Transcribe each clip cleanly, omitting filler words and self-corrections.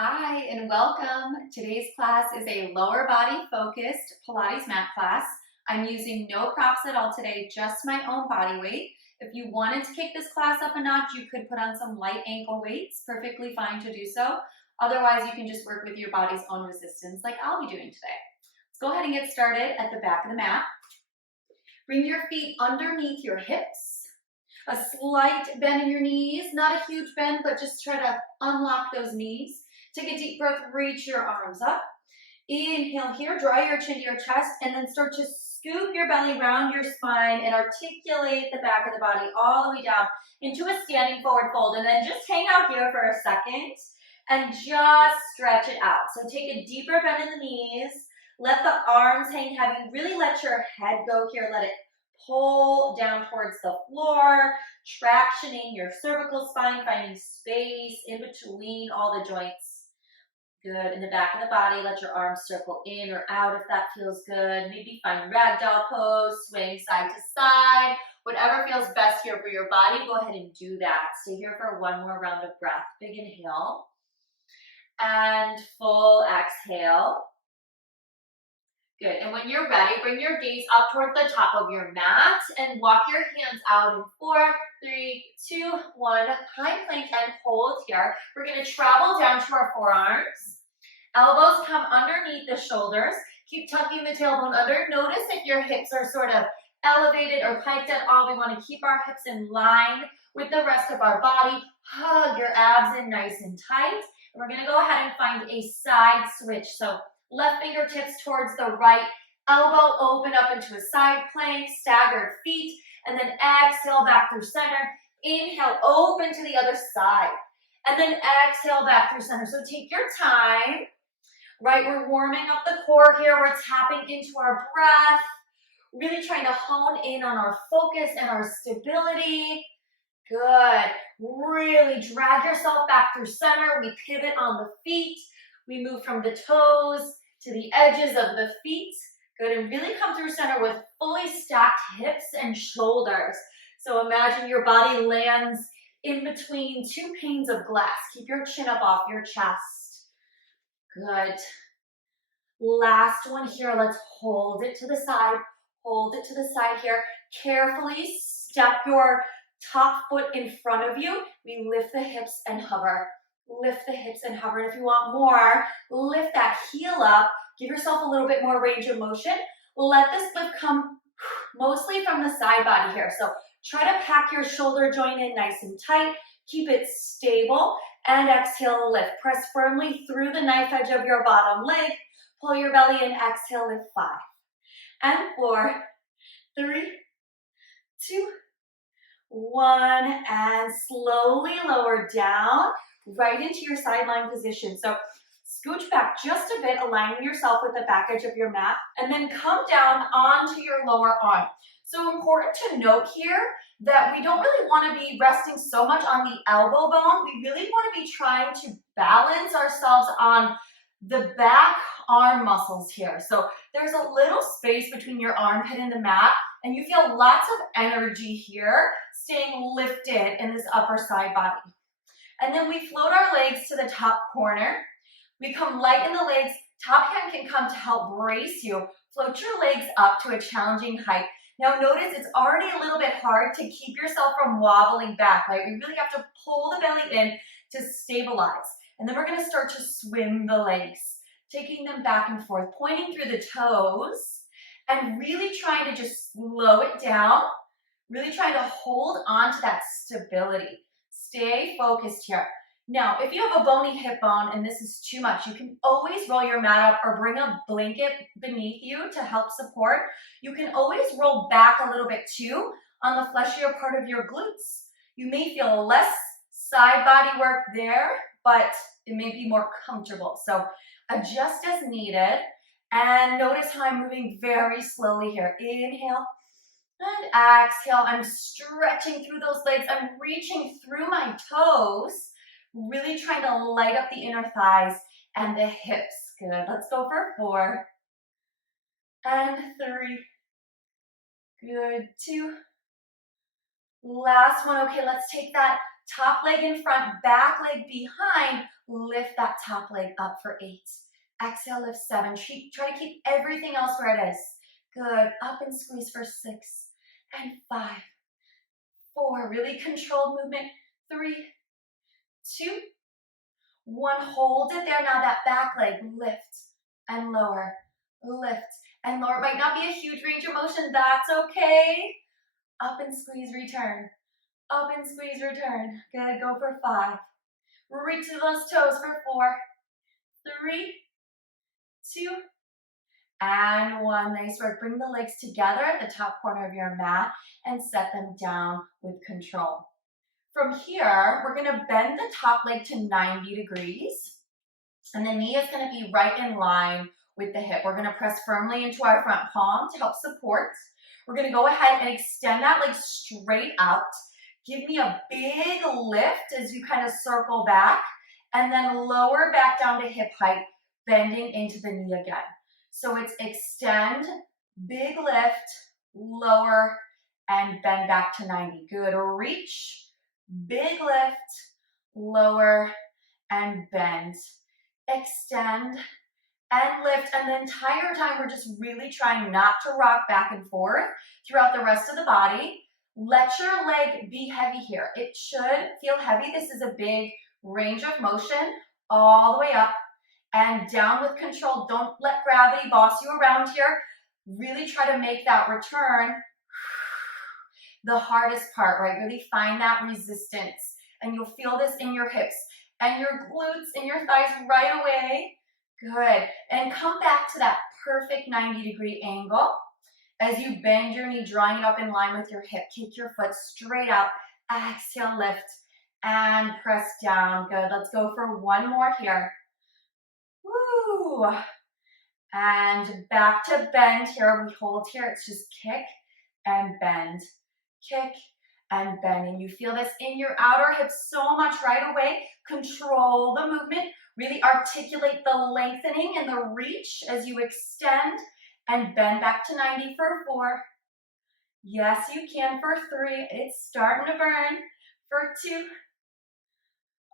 Hi and welcome. Today's class is a lower body focused Pilates mat class. I'm using no props at all today, just my own body weight. If you wanted to kick this class up a notch, you could put on some light ankle weights, perfectly fine to do so. Otherwise, you can just work with your body's own resistance like I'll be doing today. Let's go ahead and get started at the back of the mat. Bring your feet underneath your hips. A slight bend in your knees, not a huge bend, but just try to unlock those knees. Take a deep breath, reach your arms up. Inhale here, draw your chin to your chest, and then start to scoop your belly around your spine and articulate the back of the body all the way down into a standing forward fold. And then just hang out here for a second and just stretch it out. So take a deeper bend in the knees. Let the arms hang heavy. Really let your head go here. Let it pull down towards the floor, tractioning your cervical spine, finding space in between all the joints. Good. In the back of the body, let your arms circle in or out if that feels good. Maybe find Ragdoll Pose, swing side to side. Whatever feels best here for your body, go ahead and do that. Stay here for one more round of breath. Big inhale and full exhale. Good. And when you're ready, bring your gaze up toward the top of your mat and walk your hands out in 4, 3, 2, 1. High plank and hold here. We're going to travel down to our forearms. Elbows come underneath the shoulders. Keep tucking the tailbone under. Notice if your hips are sort of elevated or hiked at all. We want to keep our hips in line with the rest of our body. Hug your abs in nice and tight. And we're going to go ahead and find a side switch. So left fingertips towards the right, elbow open up into a side plank, staggered feet, and then exhale back through center. Inhale, open to the other side, and then exhale back through center. So take your time, right? We're warming up the core here. We're tapping into our breath, really trying to hone in on our focus and our stability. Good. Really drag yourself back through center. We pivot on the feet. We move from the toes to the edges of the feet. Good, and really come through center with fully stacked hips and shoulders. So imagine your body lands in between two panes of glass. Keep your chin up off your chest. Good. Last one here. Let's hold it to the side. Hold it to the side here. Carefully step your top foot in front of you. We lift the hips and hover. Lift the hips and hover. And if you want more, lift that heel up. Give yourself a little bit more range of motion. Let this lift come mostly from the side body here. So try to pack your shoulder joint in nice and tight. Keep it stable. And exhale, lift. Press firmly through the knife edge of your bottom leg. Pull your belly in. Exhale, lift 5. And 4, 3, 2, 1. And slowly lower down right into your sideline position. So scooch back just a bit, aligning yourself with the back edge of your mat, and then come down onto your lower arm. So important to note here that we don't really want to be resting so much on the elbow bone. We really want to be trying to balance ourselves on the back arm muscles here. So there's a little space between your armpit and the mat, and you feel lots of energy here, staying lifted in this upper side body. And then we float our legs to the top corner. We come light in the legs. Top hand can come to help brace you. Float your legs up to a challenging height. Now notice it's already a little bit hard to keep yourself from wobbling back, right? We really have to pull the belly in to stabilize. And then we're going to start to swim the legs, taking them back and forth, pointing through the toes, and really trying to just slow it down, really trying to hold on to that stability. Stay focused here. Now, if you have a bony hip bone and this is too much, you can always roll your mat up or bring a blanket beneath you to help support. You can always roll back a little bit too on the fleshier part of your glutes. You may feel less side body work there, but it may be more comfortable. So adjust as needed, and notice how I'm moving very slowly here. Inhale. And exhale, I'm stretching through those legs. I'm reaching through my toes, really trying to light up the inner thighs and the hips. Good. Let's go for 4 and 3. Good. 2. Last one. Okay, let's take that top leg in front, back leg behind. Lift that top leg up for 8. Exhale, lift 7. Try to keep everything else where it is. Good. Up and squeeze for 6 and 5, 4. Really controlled movement. 3, 2, 1. Hold it there. Now that back leg, lift and lower, lift and lower. It might not be a huge range of motion. That's okay. Up and squeeze, return. Up and squeeze, return. Good. Go for 5. Reach to those toes for 4, 3, 2, and 1. Nice work. Bring the legs together at the top corner of your mat and set them down with control. From here, we're going to bend the top leg to 90 degrees. And the knee is going to be right in line with the hip. We're going to press firmly into our front palm to help support. We're going to go ahead and extend that leg straight out. Give me a big lift as you kind of circle back, and then lower back down to hip height, bending into the knee again. So it's extend, big lift, lower, and bend back to 90. Good. Reach, big lift, lower, and bend. Extend and lift, and the entire time we're just really trying not to rock back and forth throughout the rest of the body. Let your leg be heavy here. It should feel heavy. This is a big range of motion all the way up and down with control. Don't let gravity boss you around here. Really try to make that return the hardest part, right? Really find that resistance, and you'll feel this in your hips and your glutes and your thighs right away. Good. And come back to that perfect 90-degree angle. As you bend your knee, drawing it up in line with your hip. Kick your foot straight out. Exhale, lift, and press down. Good. Let's go for 1 more here. Woo. And back to bend here. We hold here. It's just kick and bend. Kick and bend. And you feel this in your outer hips so much right away. Control the movement. Really articulate the lengthening and the reach as you extend and bend back to 90 for 4. Yes, you can for 3. It's starting to burn. For 2.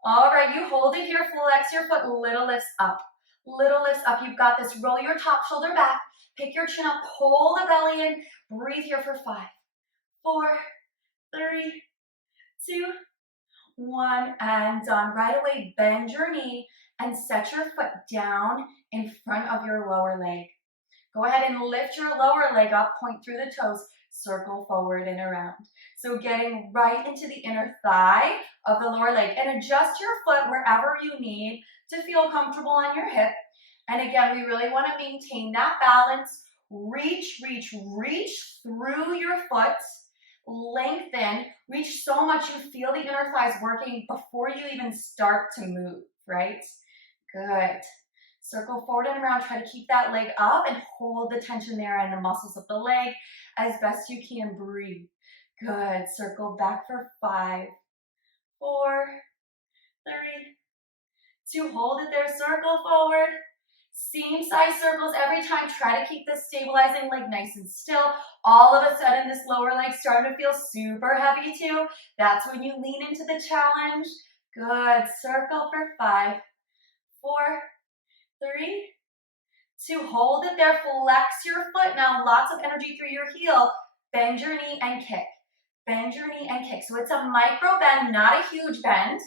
All right, you hold it here. Flex your foot. Little lifts up. Little lifts up. You've got this. Roll your top shoulder back. Pick your chin up. Pull the belly in. Breathe here for 5, 4, 3, 2, 1. And done. Right away, bend your knee and set your foot down in front of your lower leg. Go ahead and lift your lower leg up, point through the toes, circle forward and around. So getting right into the inner thigh of the lower leg, and adjust your foot wherever you need to feel comfortable on your hip. And again, we really want to maintain that balance. Reach, reach, reach through your foot. Lengthen, reach so much you feel the inner thighs working before you even start to move, right? Good. Circle forward and around. Try to keep that leg up and hold the tension there in the muscles of the leg as best you can. Breathe. Good. Circle back for 5, 4, 3, 2. Hold it there. Circle forward. Same size circles every time. Try to keep this stabilizing leg nice and still. All of a sudden, this lower leg starting to feel super heavy too. That's when you lean into the challenge. Good. Circle for 5, 4, 3, 2. Hold it there. Flex your foot. Now lots of energy through your heel. Bend your knee and kick. Bend your knee and kick. So it's a micro bend, not a huge bend.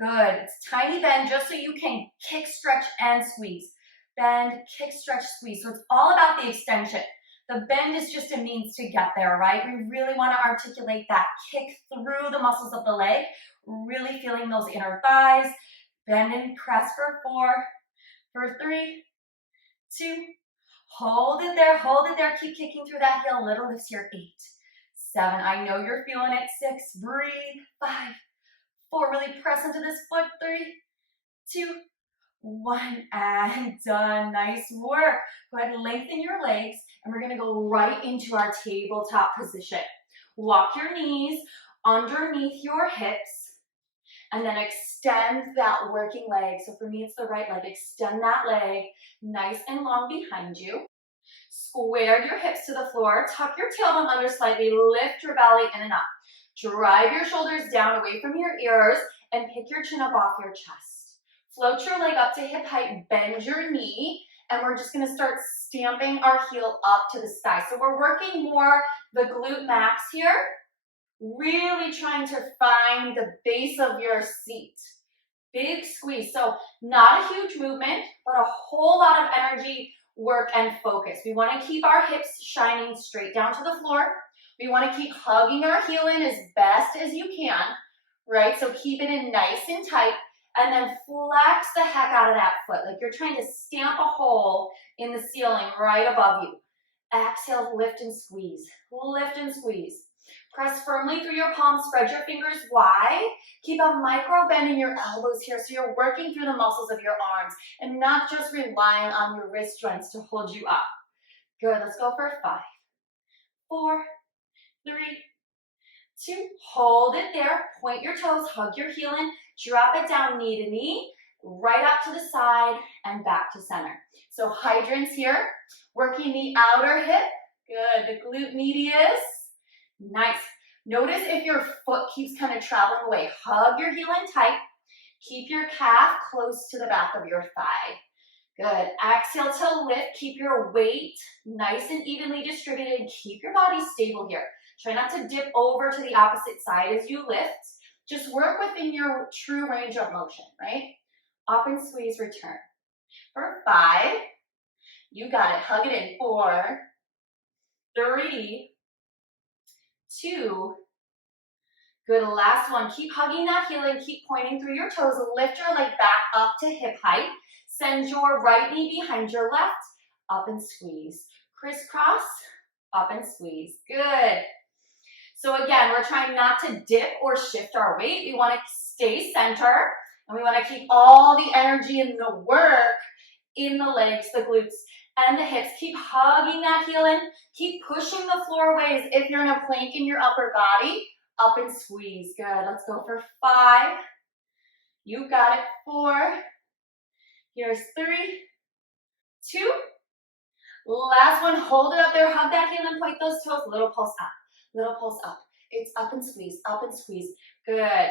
Good. It's a tiny bend just so you can kick, stretch, and squeeze. Bend, kick, stretch, squeeze. So it's all about the extension. The bend is just a means to get there, right? We really want to articulate that kick through the muscles of the leg. Really feeling those inner thighs. Bend and press for 4. For 3, 2, hold it there, keep kicking through that heel, little lifts here, 8, 7, I know you're feeling it, 6, breathe, 5, 4, really press into this foot, 3, 2, 1, and done, nice work. Go ahead and lengthen your legs, and we're gonna go right into our tabletop position. Walk your knees underneath your hips, and then extend that working leg. So for me, it's the right leg. Extend that leg nice and long behind you. Square your hips to the floor. Tuck your tailbone under slightly. Lift your belly in and up. Drive your shoulders down away from your ears and pick your chin up off your chest. Float your leg up to hip height, bend your knee, and we're just gonna start stamping our heel up to the sky. So we're working more the glute max here, really trying to find the base of your seat. Big squeeze. So not a huge movement, but a whole lot of energy, work, and focus. We want to keep our hips shining straight down to the floor. We want to keep hugging our heel in as best as you can, right? So keep it in nice and tight, and then flex the heck out of that foot. Like you're trying to stamp a hole in the ceiling right above you. Exhale, lift and squeeze. Lift and squeeze. Press firmly through your palms, spread your fingers wide. Keep a micro bend in your elbows here so you're working through the muscles of your arms and not just relying on your wrist joints to hold you up. Good, let's go for 5, 4, 3, 2, hold it there. Point your toes, hug your heel in, drop it down knee to knee, right up to the side and back to center. So hydrants here, working the outer hip. Good, the glute medius. Nice. Notice if your foot keeps kind of traveling away. Hug your heel in tight. Keep your calf close to the back of your thigh. Good. Exhale to lift. Keep your weight nice and evenly distributed. Keep your body stable here. Try not to dip over to the opposite side as you lift. Just work within your true range of motion, right? Up and squeeze, return. For 5. You got it. Hug it in. 4, 3, 2. Good, last one. Keep hugging that heel and keep pointing through your toes. Lift your leg back up to hip height. Send your right knee behind your left. Up and squeeze. Crisscross, up and squeeze. Good. So again, we're trying not to dip or shift our weight. We want to stay center, and we want to keep all the energy and the work in the legs, the glutes, and the hips. Keep hugging that heel in. Keep pushing the floor away as if you're in a plank in your upper body. Up and squeeze. Good. Let's go for 5. You got it. 4. Here's 3, 2. Last one. Hold it up there. Hug that heel and point those toes. Little pulse up. Little pulse up. It's up and squeeze. Up and squeeze. Good.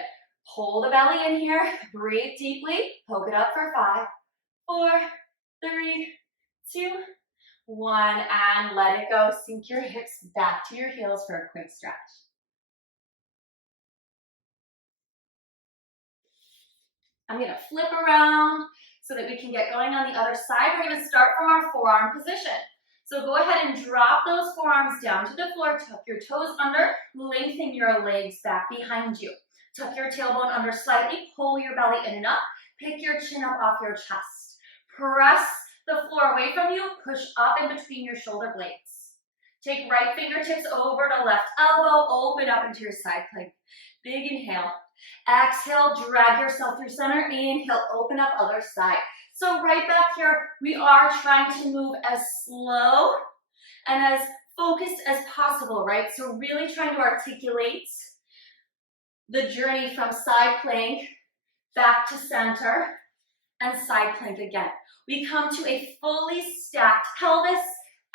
Pull the belly in here. Breathe deeply. Poke it up for 5, 4, 3, 2, 1, and let it go. Sink your hips back to your heels for a quick stretch. I'm going to flip around so that we can get going on the other side. We're going to start from our forearm position. So go ahead and drop those forearms down to the floor. Tuck your toes under. Lengthen your legs back behind you. Tuck your tailbone under slightly. Pull your belly in and up. Pick your chin up off your chest. Press the floor away from you. Push up in between your shoulder blades. Take right fingertips over to left elbow. Open up into your side plank. Big inhale. Exhale, drag yourself through center. Inhale, open up other side. So right back here, we are trying to move as slow and as focused as possible, right? So really trying to articulate the journey from side plank back to center and side plank again. We come to a fully stacked pelvis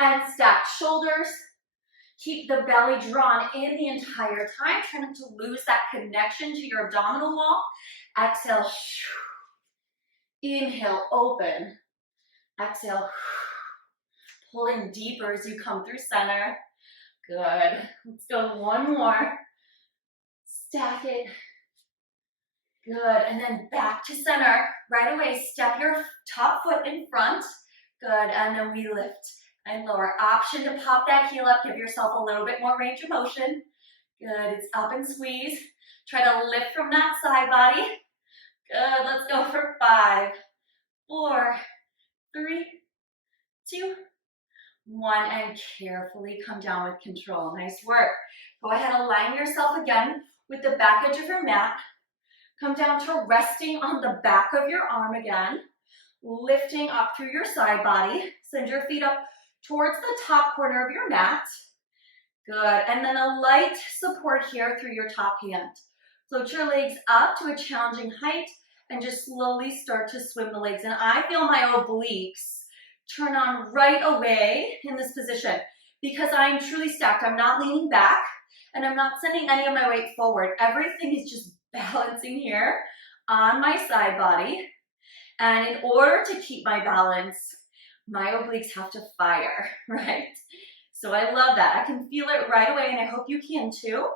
and stacked shoulders. Keep the belly drawn in the entire time. Try not to lose that connection to your abdominal wall. Exhale. Inhale, open. Exhale. Pull in deeper as you come through center. Good. Let's go one more. Stack it. Good. And then back to center. Right away, step your top foot in front. Good. And then we lift and lower. Option to pop that heel up. Give yourself a little bit more range of motion. Good. It's up and squeeze. Try to lift from that side body. Good. Let's go for 5, 4, 3, 2, 1. And carefully come down with control. Nice work. Go ahead and align yourself again with the back edge of your mat. Come down to resting on the back of your arm again. Lifting up through your side body. Send your feet up towards the top corner of your mat. Good. And then a light support here through your top hand. Float your legs up to a challenging height and just slowly start to swim the legs. And I feel my obliques turn on right away in this position because I'm truly stacked. I'm not leaning back and I'm not sending any of my weight forward. Everything is just balancing here on my side body. And in order to keep my balance, my obliques have to fire, right? So I love that. I can feel it right away, and I hope you can too.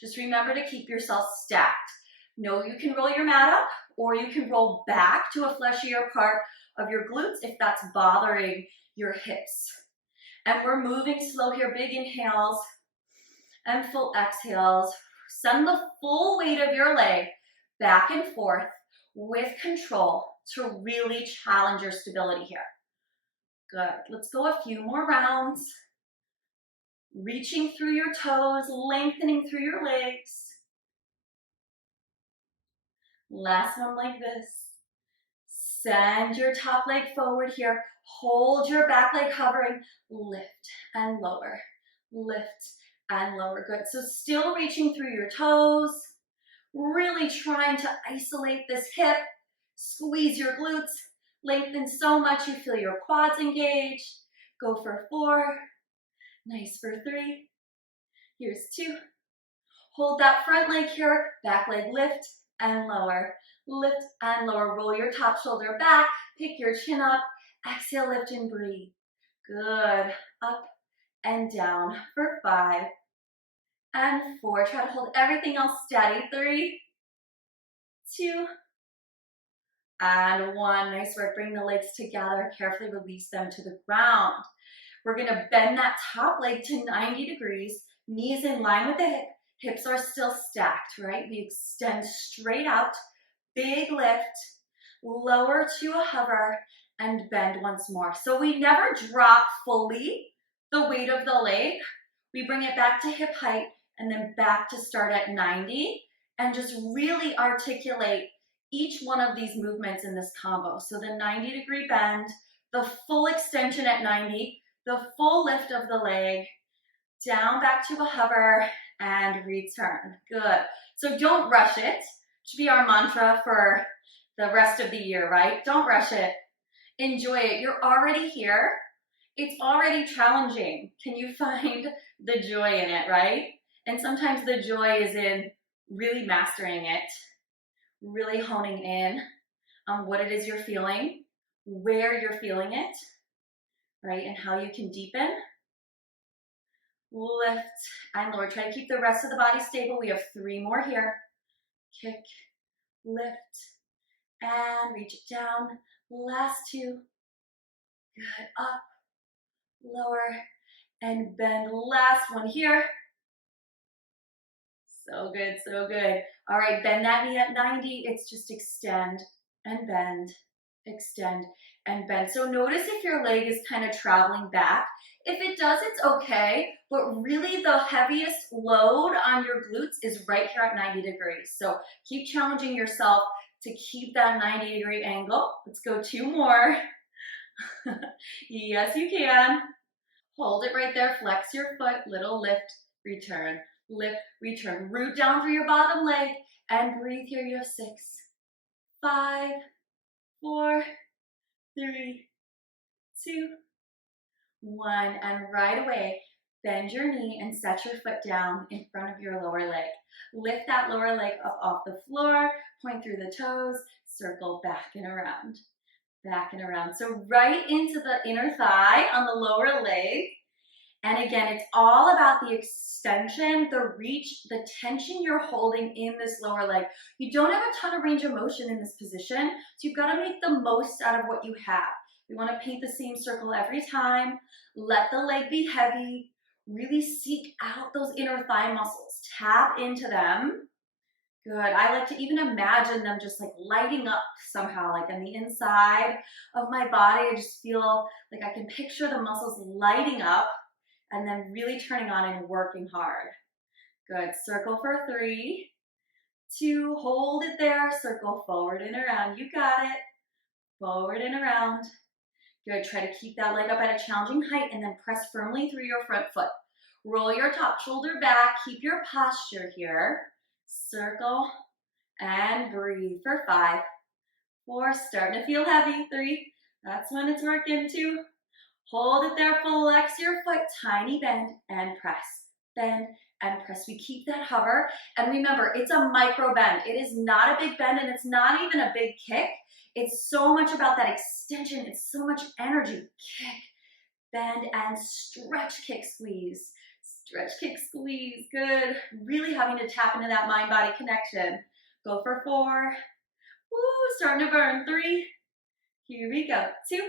Just remember to keep yourself stacked. No, you can roll your mat up, or you can roll back to a fleshier part of your glutes if that's bothering your hips. And we're moving slow here, big inhales and full exhales. Send the full weight of your leg back and forth with control to really challenge your stability here. Good. Let's go a few more rounds. Reaching through your toes, lengthening through your legs. Last one like this. Send your top leg forward here. Hold your back leg hovering. Lift and lower. Lift and lower. Good. So still reaching through your toes. Really trying to isolate this hip. Squeeze your glutes. Lengthen so much you feel your quads engaged. Go for 4. Nice for 3. Here's 2. Hold that front leg here. Back leg lift and lower. Lift and lower. Roll your top shoulder back. Pick your chin up. Exhale, lift and breathe. Good. Up and down for 5 and 4. Try to hold everything else steady. 3, 2, and 1. Nice work. Bring the legs together. Carefully release them to the ground. We're going to bend that top leg to 90 degrees. Knees in line with the hip. Hips are still stacked, right? We extend straight out. Big lift. Lower to a hover and bend once more. So we never drop fully the weight of the leg. We bring it back to hip height and then back to start at 90 and just really articulate each one of these movements in this combo. So the 90-degree bend, the full extension at 90, the full lift of the leg, down back to a hover and return. Good. So don't rush it. Should be our mantra for the rest of the year, right? Don't rush it. Enjoy it. You're already here. It's already challenging. Can you find the joy in it, right? And sometimes the joy is in really mastering it, really honing in on what it is you're feeling, where you're feeling it, right? And how you can deepen. Lift and lower. Try to keep the rest of the body stable. We have 3 more here. Kick, lift, and reach it down. Last 2. Good. Up, lower, and bend. Last one here. So good, so good. All right, bend that knee at 90. It's just extend and bend, extend and bend. So notice if your leg is kind of traveling back. If it does, it's okay, but really the heaviest load on your glutes is right here at 90 degrees. So keep challenging yourself to keep that 90-degree angle. Let's go 2 more. Yes, you can. Hold it right there. Flex your foot. Little lift, return, lift, return. Root down through your bottom leg and breathe here. You have 6, 5, 4, 3, 2, 1. And right away, bend your knee and set your foot down in front of your lower leg. Lift that lower leg up off the floor. Point through the toes. Circle back and around. Back and around. So right into the inner thigh on the lower leg. And again, it's all about the extension, the reach, the tension you're holding in this lower leg. You don't have a ton of range of motion in this position, so you've got to make the most out of what you have. We want to paint the same circle every time. Let the leg be heavy. Really seek out those inner thigh muscles. Tap into them. Good. I like to even imagine them just like lighting up somehow, like on the inside of my body. I just feel like I can picture the muscles lighting up and then really turning on and working hard. Good. Circle for 3, 2, hold it there. Circle forward and around. You got it. Forward and around. Good. Try to keep that leg up at a challenging height and then press firmly through your front foot. Roll your top shoulder back. Keep your posture here. Circle and breathe for 5, 4, starting to feel heavy. 3, that's when it's working. 2, hold it there, flex your foot, tiny bend and press, bend and press. We keep that hover. And remember, it's a micro bend. It is not a big bend and it's not even a big kick. It's so much about that extension. It's so much energy. Kick, bend, and stretch, kick, squeeze. Stretch, kick, squeeze. Good. Really having to tap into that mind-body connection. Go for 4. Woo, starting to burn. 3. Here we go. 2.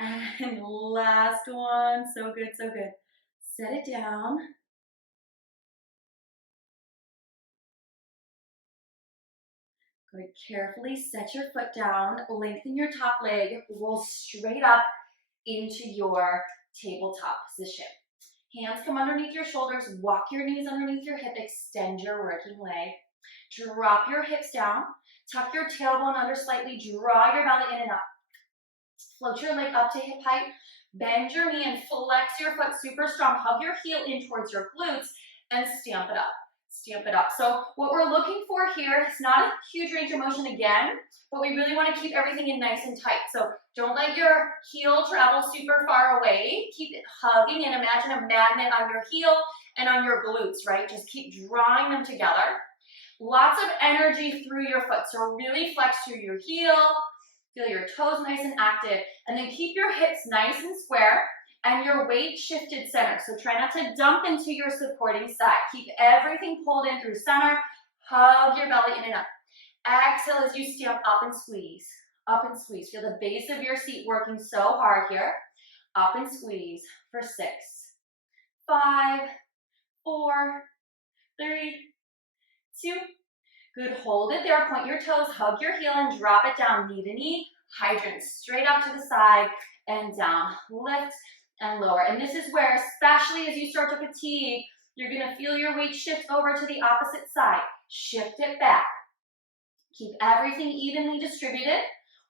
And last one. So good, so good. Set it down. Good. Carefully set your foot down. Lengthen your top leg. Roll straight up into your tabletop position. Hands come underneath your shoulders. Walk your knees underneath your hip. Extend your working leg. Drop your hips down. Tuck your tailbone under slightly. Draw your belly in and up. Float your leg up to hip height. Bend your knee and flex your foot super strong. Hug your heel in towards your glutes and stamp it up. Stamp it up. So what we're looking for here is not a huge range of motion again, but we really want to keep everything in nice and tight. So don't let your heel travel super far away. Keep it hugging and imagine a magnet on your heel and on your glutes, right? Just keep drawing them together. Lots of energy through your foot. So really flex through your heel. Feel your toes nice and active. And then keep your hips nice and square and your weight shifted center. So try not to dump into your supporting side. Keep everything pulled in through center. Hug your belly in and up. Exhale as you stamp up and squeeze. Up and squeeze. Feel the base of your seat working so hard here. Up and squeeze for 6, 5, 4, 3, 2. Good, hold it there. Point your toes, hug your heel, and drop it down. Knee to knee. Hydrant straight up to the side and down. Lift and lower. And this is where, especially as you start to fatigue, you're going to feel your weight shift over to the opposite side. Shift it back. Keep everything evenly distributed.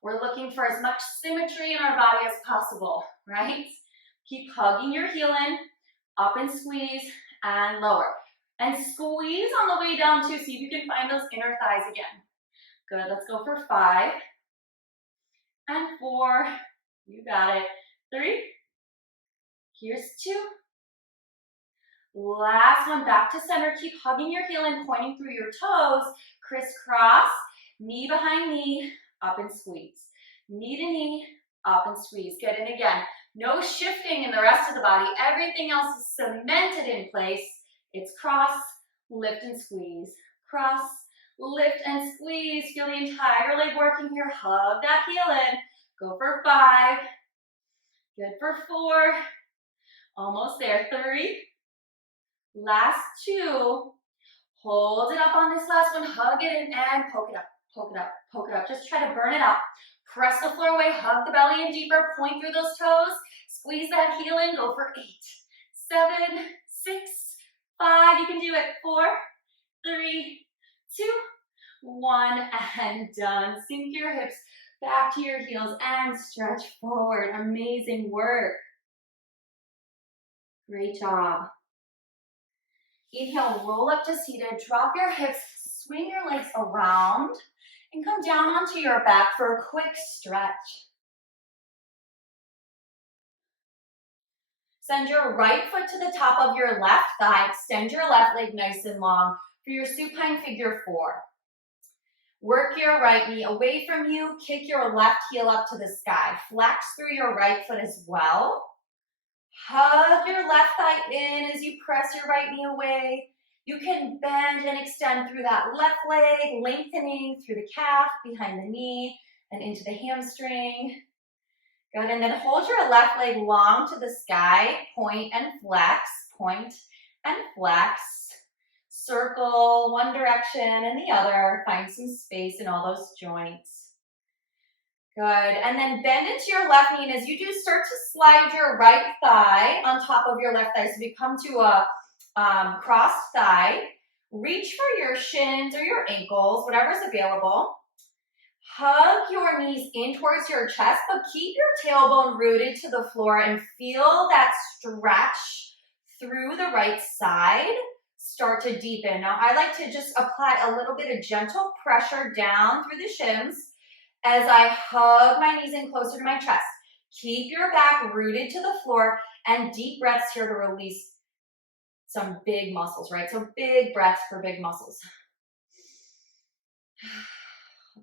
We're looking for as much symmetry in our body as possible, right? Keep hugging your heel in, up and squeeze, and lower. And squeeze on the way down too. See if you can find those inner thighs again. Good, let's go for 5 and 4. You got it. 3. Here's 2. Last one, back to center. Keep hugging your heel and pointing through your toes. Crisscross, knee behind knee, up and squeeze. Knee to knee, up and squeeze. Good, and again, no shifting in the rest of the body. Everything else is cemented in place. It's cross, lift and squeeze. Cross, lift and squeeze. Feel the entire leg working here. Hug that heel in. Go for 5. Good for 4. Almost there. 3. Last 2. Hold it up on this last one. Hug it in and poke it up. Poke it up. Poke it up. Just try to burn it up. Press the floor away. Hug the belly in deeper. Point through those toes. Squeeze that heel in. Go for 8, 7, 6, 5, you can do it. 4, 3, 2, 1, and done. Sink your hips back to your heels and stretch forward. Amazing work. Great job. Inhale, roll up to seated. Drop your hips, swing your legs around, and come down onto your back for a quick stretch. Send your right foot to the top of your left thigh. Extend your left leg nice and long for your supine figure 4. Work your right knee away from you. Kick your left heel up to the sky. Flex through your right foot as well. Hug your left thigh in as you press your right knee away. You can bend and extend through that left leg, lengthening through the calf, behind the knee, and into the hamstring. Good, and then hold your left leg long to the sky, point and flex, point and flex. Circle one direction and the other, find some space in all those joints. Good, and then bend into your left knee, and as you do, start to slide your right thigh on top of your left thigh. So we come to a crossed thigh. Reach for your shins or your ankles, whatever's available. Hug your knees in towards your chest, but keep your tailbone rooted to the floor and feel that stretch through the right side start to deepen. Now, I like to just apply a little bit of gentle pressure down through the shins as I hug my knees in closer to my chest. Keep your back rooted to the floor and deep breaths here to release some big muscles, right? So big breaths for big muscles.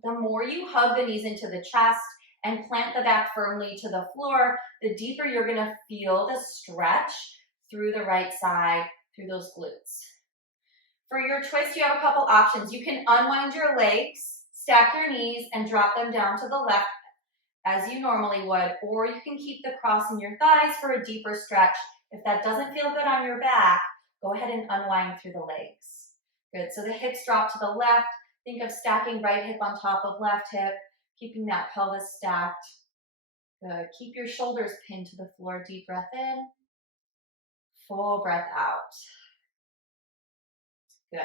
The more you hug the knees into the chest and plant the back firmly to the floor, the deeper you're gonna feel the stretch through the right side, through those glutes. For your twist, you have a couple options. You can unwind your legs, stack your knees, and drop them down to the left as you normally would, or you can keep the cross in your thighs for a deeper stretch. If that doesn't feel good on your back, go ahead and unwind through the legs. Good, so the hips drop to the left. Think of stacking right hip on top of left hip, keeping that pelvis stacked. Good, keep your shoulders pinned to the floor. Deep breath in, full breath out. Good.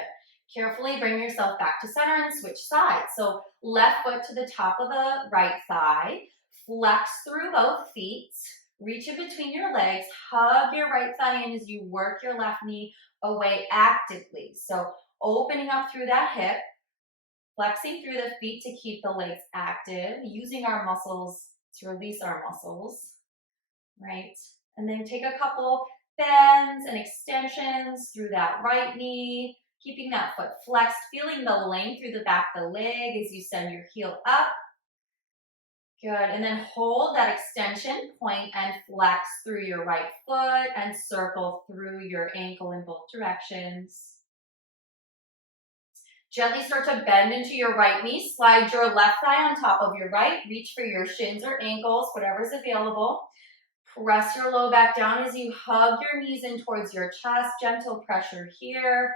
Carefully bring yourself back to center and switch sides. So left foot to the top of the right thigh, flex through both feet, reach in between your legs, hug your right thigh in as you work your left knee away actively. So opening up through that hip, flexing through the feet to keep the legs active, using our muscles to release our muscles, right? And then take a couple bends and extensions through that right knee, keeping that foot flexed, feeling the length through the back of the leg as you send your heel up. Good, and then hold that extension, point and flex through your right foot and circle through your ankle in both directions. Gently start to bend into your right knee, slide your left thigh on top of your right, reach for your shins or ankles, whatever's available. Press your low back down as you hug your knees in towards your chest, gentle pressure here,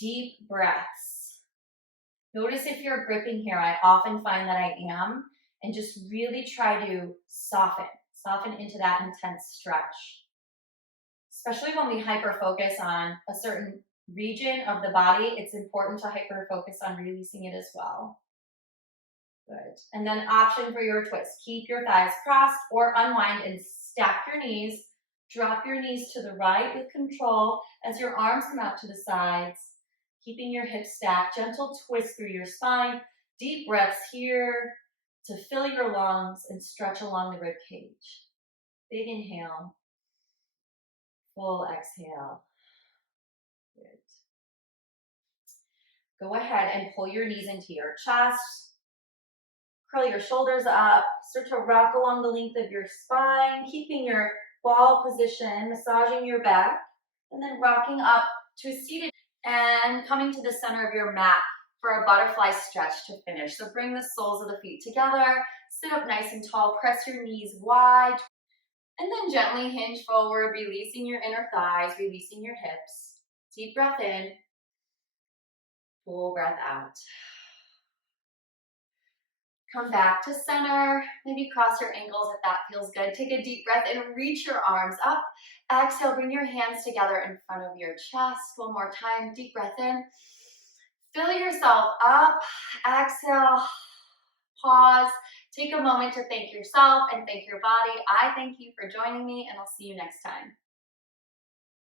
deep breaths. Notice if you're gripping here, I often find that I am, and just really try to soften into that intense stretch. Especially when we hyper-focus on a certain region of the body, it's important to hyper-focus on releasing it as well. Good. And then option for your twist. Keep your thighs crossed or unwind and stack your knees. Drop your knees to the right with control as your arms come out to the sides. Keeping your hips stacked. Gentle twist through your spine. Deep breaths here to fill your lungs and stretch along the rib cage. Big inhale. Full exhale. Good. Go ahead and pull your knees into your chest. Curl your shoulders up. Start to rock along the length of your spine, keeping your ball position, massaging your back, and then rocking up to a seated and coming to the center of your mat for a butterfly stretch to finish. So bring the soles of the feet together, sit up nice and tall, press your knees wide, and then gently hinge forward, releasing your inner thighs, releasing your hips. Deep breath in, full breath out. Come back to center, maybe cross your ankles if that feels good. Take a deep breath and reach your arms up. Exhale, bring your hands together in front of your chest. One more time, deep breath in. Fill yourself up. Exhale, pause. Take a moment to thank yourself and thank your body. I thank you for joining me, and I'll see you next time.